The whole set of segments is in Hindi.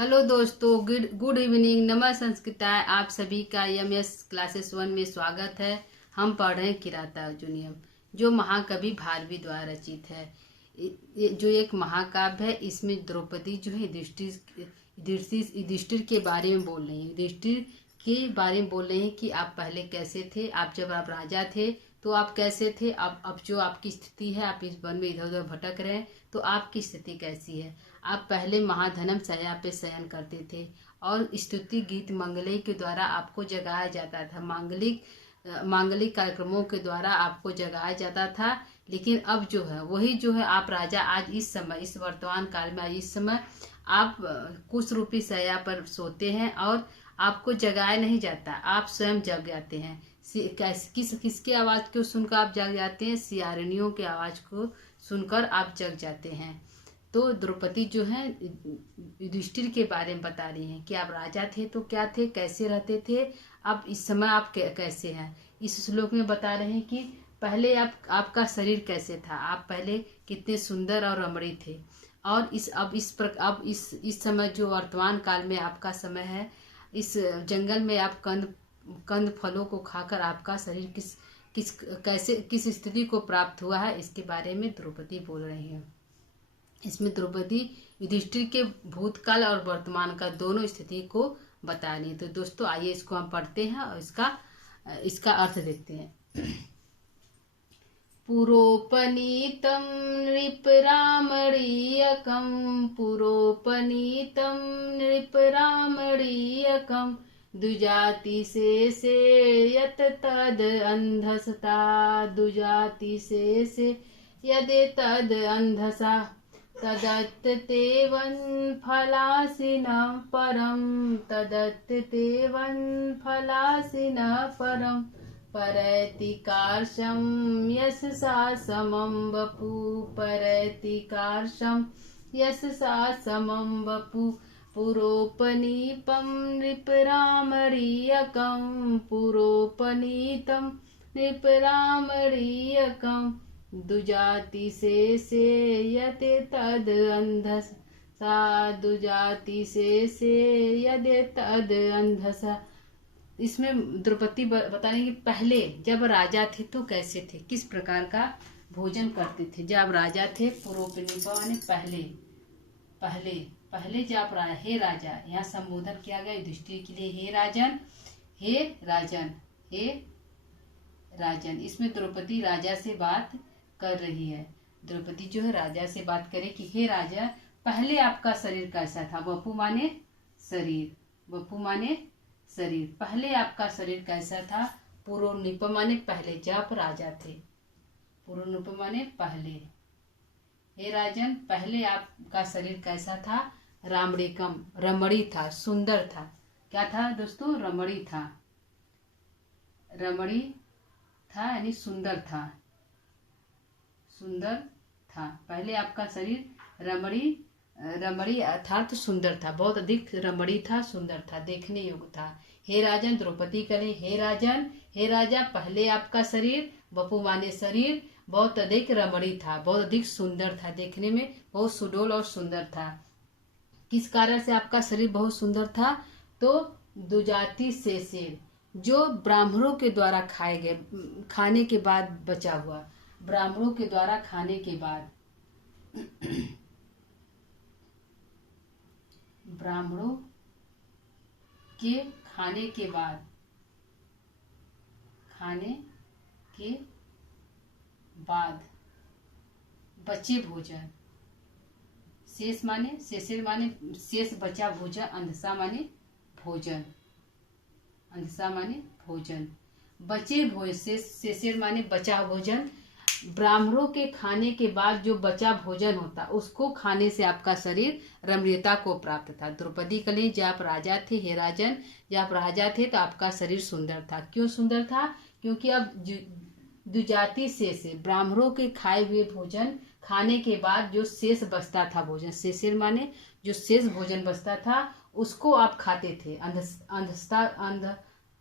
हेलो दोस्तों, गुड इवनिंग, नमः संस्कृताय। आप सभी का यमएस क्लासेस 1 में स्वागत है। हम पढ़ रहे हैं किराता अर्जुनीयम, जो महाकवि भारवी द्वारा रचित है। ये जो एक महाकाव्य है, इसमें द्रौपदी जो है युधिष्ठिर के बारे में बोल रही है। युधिष्ठिर के बारे में बोल रहे हैं कि आप पहले कैसे थे, जब आप राजा थे तो आप कैसे थे, अब जो आपकी स्थिति है, आप इस वन में इधर उधर भटक रहे हैं तो आपकी स्थिति कैसी है। आप पहले महाधनम शैया पे शयन करते थे और स्तुति गीत मंगले के द्वारा आपको जगाया जाता था। मांगलिक कार्यक्रमों के द्वारा आपको जगाया जाता था। लेकिन अब जो है वही जो है, आप राजा आज इस समय, इस वर्तमान काल में इस समय आप कुश रूपी शैया पर सोते हैं और आपको जगाया नहीं जाता, आप स्वयं जग जाते हैं। किसकी आवाज को सुनकर आप जग जाते हैं? सियारिनियों की आवाज को सुनकर आप जग जाते हैं। तो द्रौपदी जो है युधिष्ठिर के बारे में बता रही हैं कि आप राजा थे तो क्या थे, कैसे रहते थे, अब इस समय आप कैसे हैं। इस श्लोक में बता रहे हैं कि पहले आपका शरीर कैसे था, आप पहले कितने सुंदर और रमणीय थे, और इस समय जो वर्तमान काल में आपका समय है, इस जंगल में आप कंद फलों को खाकर आपका शरीर किस स्थिति को प्राप्त हुआ है, इसके बारे में द्रौपदी बोल रही है। इसमें द्रौपदी युधिष्ठिर के भूतकाल और वर्तमान का दोनों स्थिति को बता रही है। तो दोस्तों आइए इसको हम पढ़ते हैं और इसका अर्थ देखते हैं। पुरोपनीतं नृपरामणीयकं, पुरोपनीतं नृपरामणीयकं, दुजाति से यत तद अंधसता, दुजाति से यदे तद अंधसा, तदत्ते वनफलासिनः परं, तदत्ते वनफलासिनः परं, परैतिकार्षं यशसा समं वपु, परैतिकार्षं यशसा समं वपु, पुरोपनीतं नृपरामणीयकं, पुरोपनीतं नृपरामणीयकं, दुजाति से यते तद अंधसा, दुजाति से यदे तद अंधसा। इसमें द्रौपदी बता रही कि पहले जब राजा थे तो कैसे थे, किस प्रकार का भोजन करते थे जब राजा थे। पुरोपनीपा माने पहले जब हे राजा, यहाँ संबोधन किया गया युधिष्ठिर के लिए, हे राजन, हे राजन, हे राजन। इसमें द्रौपदी राजा से बात कर रही है। द्रौपदी जो है राजा से बात करे कि हे राजा, पहले आपका शरीर कैसा था। वपु माने शरीर, वपु माने शरीर, पहले आपका शरीर कैसा था। पुरोनिप माने पहले, जब राजा थे। पुरोनिप माने पहले। हे राजन, पहले आपका शरीर कैसा था। रामणिकम, रमणी था, सुंदर था। क्या था दोस्तों? रमणी था, रमणी था यानी सुंदर था, सुंदर था। पहले आपका शरीर रमणी अर्थात सुंदर था, बहुत अधिक रमणी था, सुंदर था, देखने योग्य था। हे राजन, द्रौपदी करे, हे राजन, हे राजा, पहले आपका शरीर, वपु माने शरीर, बहुत अधिक रमणी था, बहुत अधिक सुंदर था, देखने में बहुत सुडोल और सुंदर था। किस कारण से आपका शरीर बहुत सुंदर था? तो दुजाति से जो ब्राह्मणों के द्वारा खाए गए, खाने के बाद बचा हुआ, ब्राह्मणों के द्वारा खाने के बाद, ब्राह्मणों के खाने के बाद, खाने के बाद बचे भोजन, शेष माने शेषेर माने शेष, बचा भोजन, अंधसा माने भोजन, अंधसा माने भोजन, बचे भोजन, शेषेर माने बचा भोजन। ब्राह्मणों के खाने के बाद जो बचा भोजन होता, उसको खाने से आपका शरीर रमणीयता को प्राप्त था। द्रौपदी कले, जब आप राजा थे, हे राजन, जब आप राजा थे तो आपका शरीर सुंदर था। क्यों सुंदर था? क्योंकि अब दुजाति से ब्राह्मणों के खाए हुए भोजन खाने के बाद जो शेष बचता था भोजन, शेषेर माने जो शेष भोजन बचता था, उसको आप खाते थे।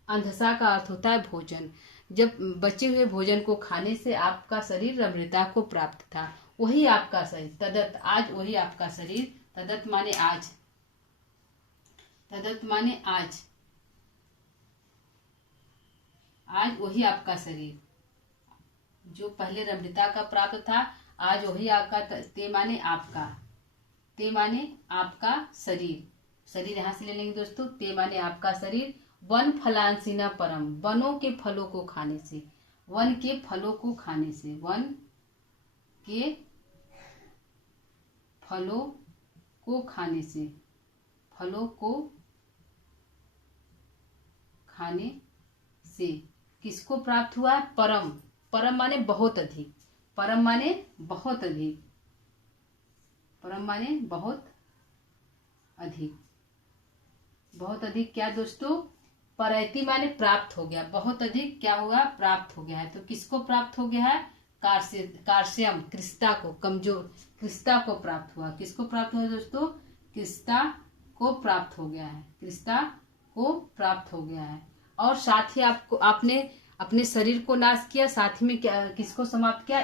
अंधसा का अर्थ होता है भोजन। जब बचे हुए भोजन को खाने से आपका शरीर रमणीयता को प्राप्त था, वही आपका शरीर तदत आज, वही आपका शरीर तदत माने आज, तदत माने आज, आज वही आपका शरीर जो पहले रमणीयता का प्राप्त था, आज वही आपका। ते माने आपका, ते माने आपका शरीर, शरीर यहाँ से ले लेंगे दोस्तों। ते माने आपका शरीर। वन फलांसिना परम, वनों के फलों को खाने से, वन के फलों को खाने से, वन के फलों को खाने से, फलों को खाने से किसको प्राप्त हुआ? परम, परम माने बहुत अधिक, परम माने बहुत अधिक, परम माने बहुत अधिक, बहुत अधिक क्या दोस्तों? परैति माने प्राप्त हो गया, बहुत अधिक क्या हुआ? प्राप्त हो गया है। तो किसको प्राप्त हो गया है? कार्श्यम, कृष्णा को, कमजोर कृष्णा को प्राप्त हुआ। किसको प्राप्त हुआ दोस्तों? कृष्णा को प्राप्त हो गया है, कृष्णा को प्राप्त हो गया है। और साथ ही आपको, आपने अपने शरीर को नाश किया, साथ में क्या, किसको समाप्त किया?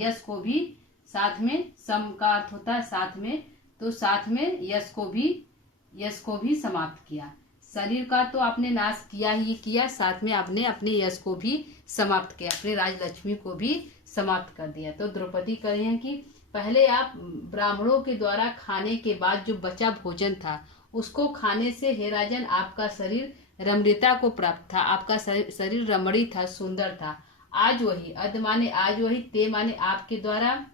यश को भी साथ में, सम का अर्थ होता है साथ में, तो साथ में यश को भी समाप्त किया। शरीर का तो आपने नाश किया ही किया, साथ में आपने अपने यश को भी समाप्त किया, अपने राजलक्ष्मी को भी समाप्त कर दिया। तो द्रौपदी कह रही है कि पहले आप ब्राह्मणों के द्वारा खाने के बाद जो बचा भोजन था उसको खाने से हे राजन आपका शरीर रमणीयता को प्राप्त था, आपका शरीर रमणीय था, सुंदर था। आज वही, अद माने आज वही, ते माने आपके द्वारा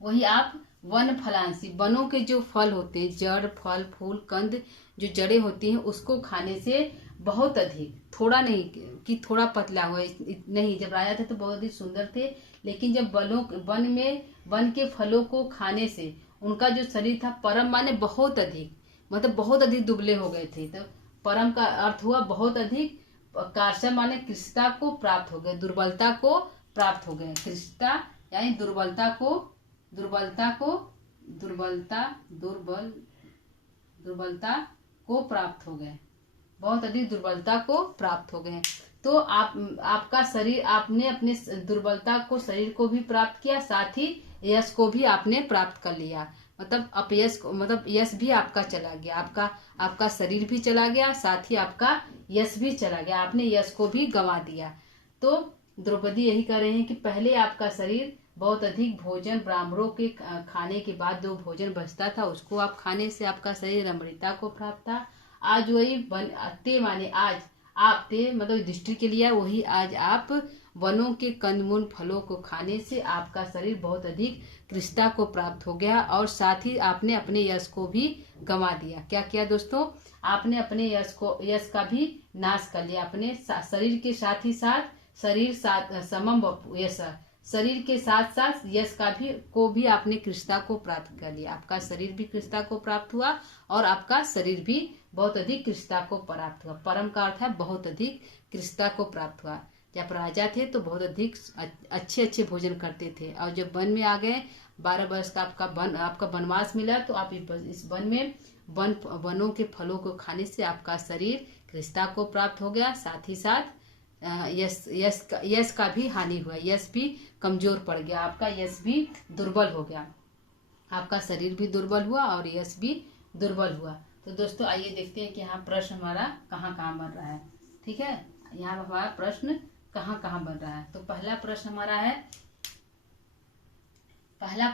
वही आप वन फलांसी, वनों के जो फल होते हैं, जड़ फल फूल कंद जो जड़ें होती हैं, उसको खाने से बहुत अधिक, थोड़ा नहीं कि थोड़ा पतला हुआ नहीं, जब राजा थे तो बहुत ही सुंदर थे, लेकिन जब वन के फलों को खाने से उनका जो शरीर था, परम माने बहुत अधिक, मतलब बहुत अधिक दुबले हो गए थे। तो परम का अर्थ हुआ बहुत अधिक, कार्य माने कृष्णता को प्राप्त हो गए, दुर्बलता को प्राप्त हो गए, कृष्णता यानी दुर्बलता को प्राप्त हो गए, बहुत अधिक दुर्बलता को प्राप्त हो गए। तो आपका शरीर, आपने अपने दुर्बलता को, शरीर को भी प्राप्त किया, साथ ही यश को भी आपने प्राप्त कर लिया। मतलब अपयश को, मतलब यश भी आपका चला गया, आपका शरीर भी चला गया, साथ ही आपका यश भी चला गया, आपने यश को भी गंवा दिया। तो द्रौपदी यही कह रहे हैं कि पहले आपका शरीर बहुत अधिक भोजन, ब्राह्मणों के खाने के बाद जो भोजन बचता था उसको आप खाने से आपका शरीर रमणीयता को प्राप्त था। आज वही ते माने आज आप, ते मतलब युधिष्ठिर के लिए वही, आज आप वनों के कंदमूल फलों को खाने से आपका शरीर बहुत अधिक कृष्णता को प्राप्त हो गया, और साथ ही आपने अपने यश को भी गंवा दिया। क्या किया दोस्तों? आपने अपने यश का भी नाश कर लिया, अपने शरीर के साथ ही साथ, शरीर के साथ साथ यश को भी आपने कृष्णता को प्राप्त कर लिया। आपका शरीर भी कृष्णता को प्राप्त हुआ और आपका शरीर भी बहुत अधिक कृष्णता को प्राप्त हुआ। परम का अर्थ है बहुत अधिक कृष्णता को प्राप्त हुआ। जब राजा थे तो बहुत अधिक अच्छे अच्छे भोजन करते थे, और जब वन में आ गए, 12 वर्ष का आपका वनवास मिला, तो आप इस वन में वनों के फलों को खाने से आपका शरीर कृष्णता को प्राप्त हो गया, साथ ही साथ यश का भी हानि हुआ, यश भी कमजोर पड़ गया, आपका यश भी दुर्बल हो गया, आपका शरीर भी दुर्बल हुआ और यश भी दुर्बल हुआ। तो दोस्तों आइए देखते हैं कि यहाँ प्रश्न हमारा कहाँ कहाँ बन रहा है। ठीक है, यहाँ हमारा प्रश्न कहाँ कहाँ बन रहा है। तो पहला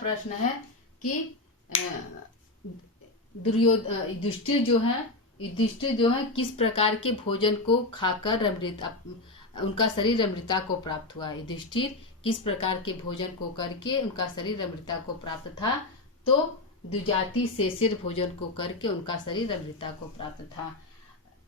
प्रश्न है कि युधिष्ठिर जो है किस प्रकार के भोजन को खाकर उनका शरीर रमणीयता को प्राप्त हुआ। युधिष्ठिर किस प्रकार के भोजन को करके उनका शरीर रमणीयता को प्राप्त था? तो द्विजाति शेषेर भोजन को करके उनका शरीर रमणीयता को प्राप्त था।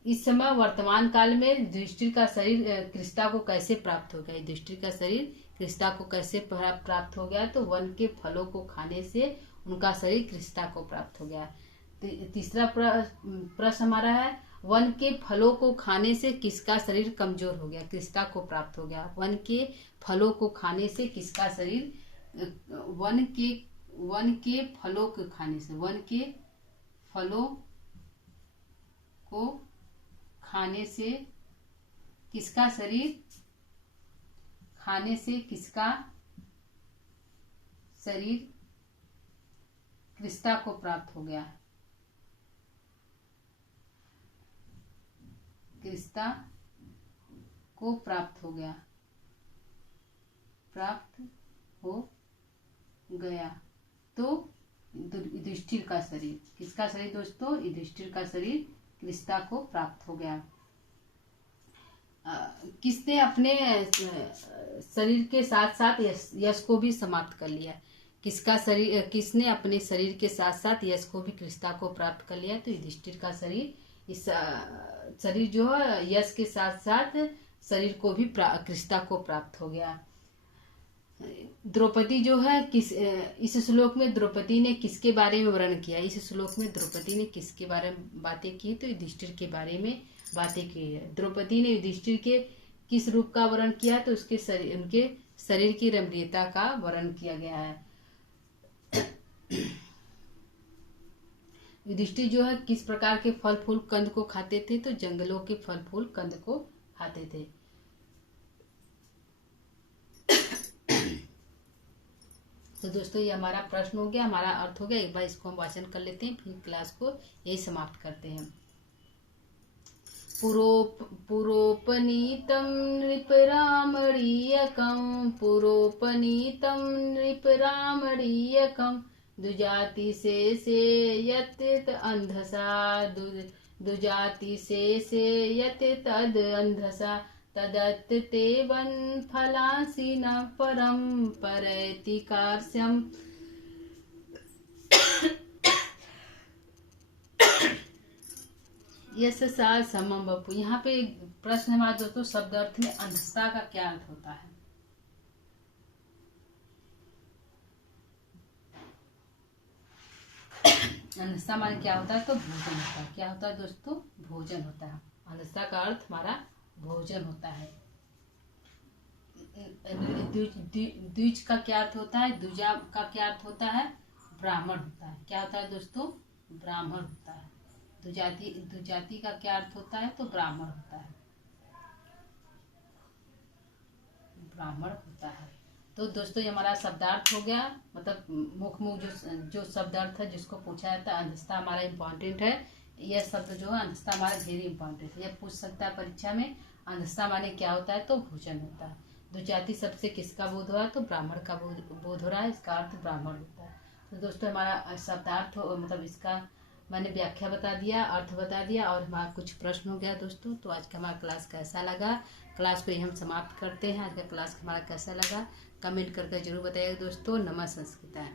इस समय वर्तमान काल में युधिष्ठिर का शरीर कृष्णता को कैसे प्राप्त हो गया? युधिष्ठिर का शरीर कृष्णता को कैसे प्राप्त हो गया? तो वन के फलों को खाने से उनका शरीर कृष्णता को प्राप्त हो गया। तीसरा प्रश्न हमारा है, वन के फलों को खाने से किसका शरीर कमजोर हो गया? कृष्णता को प्राप्त हो गया। वन के फलों को खाने से किसका शरीर, वन के फलों को खाने से, वन के फलों को खाने से किसका शरीर, कृष्णता को प्राप्त हो गया? क्रिस्ता को प्राप्त हो गया, प्राप्त हो गया। तो युधिष्ठिर का शरीर, किसका शरीर दोस्तों? युधिष्ठिर का शरीर क्रिस्ता को प्राप्त हो गया। किसने अपने शरीर के साथ साथ यश को भी समाप्त कर लिया? किसका शरीर, किसने अपने शरीर के साथ साथ यश को भी क्रिस्ता को प्राप्त कर लिया? तो युधिष्ठिर का शरीर, इस शरीर जो है यश के साथ साथ शरीर को भी क्रिस्ता को प्राप्त हो गया। द्रौपदी जो है इस श्लोक में द्रौपदी ने किसके बारे में वर्णन किया? इस श्लोक में द्रौपदी ने किसके बारे में बातें की? तो युधिष्ठिर के बारे में बातें की है। द्रौपदी ने युधिष्ठिर के किस रूप का वर्णन किया? तो उसके शरीर, उनके शरीर की रमणीयता का वर्णन किया गया है। युधिष्ठिर जो है किस प्रकार के फल फूल कंद को खाते थे? तो जंगलों के फल फूल कंद को खाते थे। तो दोस्तों ये हमारा प्रश्न हो गया, हमारा अर्थ हो गया। एक बार इसको हम वाचन कर लेते हैं, फिर क्लास को यही समाप्त करते हैं। पुरोपनीतं नृपरामणीयकं, पुरोपनीतं नृपरामणीयकं, दुजाति से यत् अंधसा, दुजाति से यत् तद अंधसा, तदत्ते वन फलांसी न परम परैति कार्श्यम। यस सा समम बपु। यहाँ पे प्रश्न हमारा दोस्तों, शब्द अर्थ में अंधता का क्या अर्थ होता है? अंधता माने क्या होता है? तो भोजन होता है। क्या होता है दोस्तों? भोजन होता है। अंधता का अर्थ हमारा भोजन होता है। द्विज का क्या अर्थ होता है? द्विजा का क्या अर्थ होता है? ब्राह्मण होता है। क्या होता है दोस्तों? ब्राह्मण होता है। दुजाति का क्या अर्थ होता है? तो ब्राह्मण होता है, ब्राह्मण होता है। तो दोस्तों ये हमारा शब्दार्थ हो गया, मतलब मुख्य जो शब्दार्थ है जिसको पूछा जाता है। अंधता हमारा इम्पोर्टेंट है। यह शब्द जो है अंधता हमारा वेरी इंपॉर्टेंट है, यह पूछ सकता है परीक्षा में। अंधता माने क्या होता है? तो भोजन होता है। दुजाति शब्द से किसका बोध हो रहा है? तो ब्राह्मण का बोध हो रहा है, इसका अर्थ ब्राह्मण होता है। तो दोस्तों हमारा शब्दार्थ मतलब इसका मैंने व्याख्या बता दिया, अर्थ बता दिया, और हमारा कुछ प्रश्न हो गया दोस्तों। तो आज का हमारा क्लास कैसा लगा? क्लास को ही हम समाप्त करते हैं। आज का क्लास हमारा कैसा लगा कमेंट करके जरूर बताइएगा दोस्तों। नमः संस्कृता।